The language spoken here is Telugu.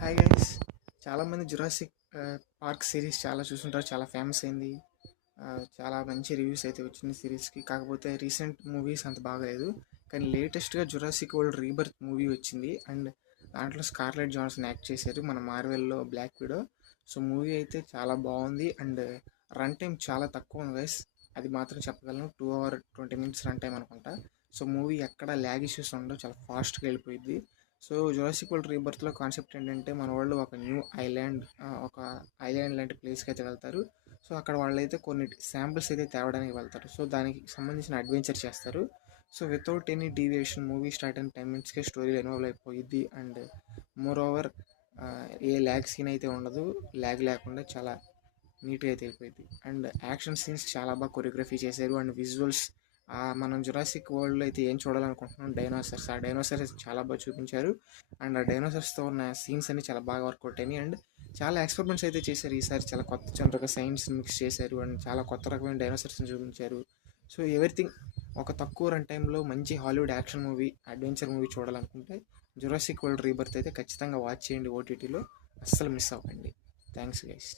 Hi guys. చాలామంది జురాసిక్ పార్క్ సిరీస్ చాలా చూసుంటారు. చాలా ఫేమస్ అయింది. చాలా మంచి రివ్యూస్ అయితే వచ్చింది సిరీస్కి. కాకపోతే రీసెంట్ మూవీస్ అంత బాగలేదు. కానీ లేటెస్ట్గా జురాసిక్ వరల్డ్ రీబర్త్ మూవీ వచ్చింది. అండ్ దాంట్లో స్కార్లెట్ జాన్సన్ యాక్ట్ చేశారు, మన మార్వెల్లో బ్లాక్ విడో. సో మూవీ అయితే చాలా బాగుంది. అండ్ రన్ టైం చాలా తక్కువ ఉంది గైస్, అది మాత్రం చెప్పగలను. 2 hours 20 minutes రన్ టైం అనుకుంటా. సో మూవీ ఎక్కడ ల్యాగ్ ఇష్యూస్ ఉండవు, చాలా ఫాస్ట్గా వెళ్ళిపోయింది. సో జురాసిక్ వరల్డ్ రీబర్త్లో కాన్సెప్ట్ ఏంటంటే, మన వాళ్ళు ఒక న్యూ ఐలాండ్, ఒక ఐలాండ్ లాంటి ప్లేస్కి అయితే వెళ్తారు. సో అక్కడ వాళ్ళైతే కొన్ని శాంపిల్స్ అయితే తేవడానికి వెళ్తారు. సో దానికి సంబంధించిన అడ్వెంచర్ చేస్తారు. So without any deviation movie start అయిన 10 minutes స్టోరీ ఇన్వాల్వ్ అయిపోయిద్ది. And moreover a lag scene అయితే ఉండదు. ల్యాగ్ లేకుండా చాలా నీట్గా అయితే అయిపోయింది. అండ్ యాక్షన్ సీన్స్ చాలా బాగా కొరియోగ్రఫీ చేశారు. అండ్ విజువల్స్, మనం జురాసిక్ వరల్డ్లో అయితే ఏం చూడాలనుకుంటున్నాం, డైనోసర్స్. ఆ డైనోసర్స్ చాలా బాగా చూపించారు. అండ్ ఆ డైనోసర్స్తో ఉన్న సీన్స్ అన్ని చాలా బాగా వర్కౌట్ అయినాయి. అండ్ చాలా ఎక్స్పెరిమెంట్స్ అయితే చేశారు ఈసారి. చాలా కొత్త జనరల్గా సైన్స్ మిక్స్ చేశారు. అండ్ చాలా కొత్త రకమైన డైనోసర్స్ని చూపించారు. సో ఎవ్రీథింగ్ ఒక తక్కువ రన్ టైంలో మంచి Hollywood action movie, adventure movie చూడాలనుకుంటే జురాసిక్ వరల్డ్ రీబర్త్ అయితే ఖచ్చితంగా వాచ్ చేయండి ఓటీటీలో. అస్సలు మిస్ అవ్వకండి. Thanks guys.